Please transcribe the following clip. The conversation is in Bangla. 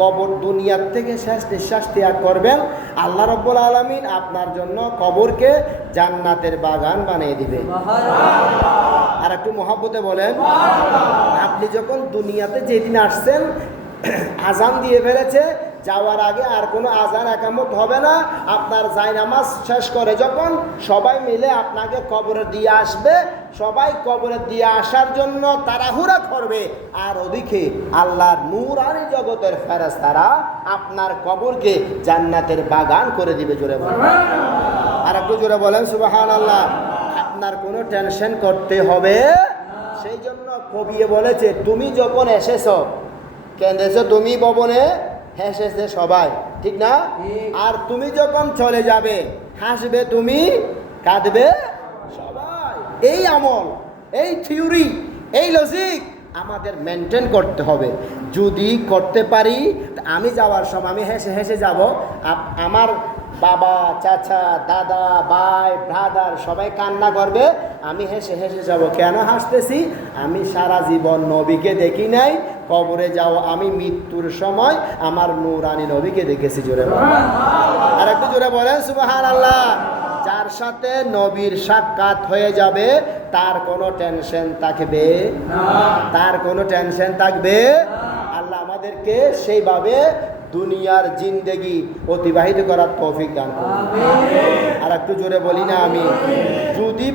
কবর দুনিয়ার থেকে শেষ নিঃশ্বাস ত্যাগ করবেন, আল্লাহ রাব্বুল আলামিন আপনার জন্য কবরকে জান্নাতের বাগান বানিয়ে দিবে। আর একটু মহব্বতে বলেন, আপনি যখন দুনিয়াতে যেদিন আসছেন আজান দিয়ে ফেলেছে, যাওয়ার আগে আর কোনো আজান একামত হবে না। আপনার জায়নামাজ শেষ করে যখন সবাই মিলে আপনাকে কবরে দিয়ে আসবে, সবাই কবরে দিয়ে আসার জন্য তাড়াহুড়া করবে, আর ওদিকে আল্লাহর নূরানি জগতের ফেরেশতারা আপনার কবরকে জান্নাতের বাগান করে দিবে। জোরে বলেন, আর একটু জোরে বলেন সুবহানাল্লাহ। আপনার কোনো টেনশন করতে হবে, সেই জন্য কবি বলেছে, তুমি যখন এসেছো কেঁদেছো তুমি ভবনে, হেসেছে সবাই, ঠিক না? আর তুমি যখন চলে যাবে হাসবে তুমি, কাঁদবে সবাই। এই আমল, এই থিওরি, এই লজিক আমাদের মেনটেন করতে হবে। যদি করতে পারি, আমি যাওয়ার সময় আমি হেসে হেসে যাব, আমার বাবা, চাচা, দাদা, ভাই, ব্রাদার সবাই কান্না করবে, আমি হেসে হেসে যাব। কেন হাসতেছি? আমি সারা জীবন নবীকে দেখি নাই, কবরে যাও আমি মৃত্যুর সময় আমার নূরানি নবীকে দেখেছি। জোরে বলেন, আর একটু জোরে বলেন সুবহানাল্লাহ। যার সাথে নবীর সাক্ষাৎ হয়ে যাবে তার কোনো টেনশন থাকবে না, তার কোনো টেনশন থাকবে। আল্লাহ আমাদেরকে সেইভাবে দুনিয়ার জিন্দেগি অতিবাহিত করার তৌফিক দান করুন। আর একটু জোরে বলি না আমি, যদি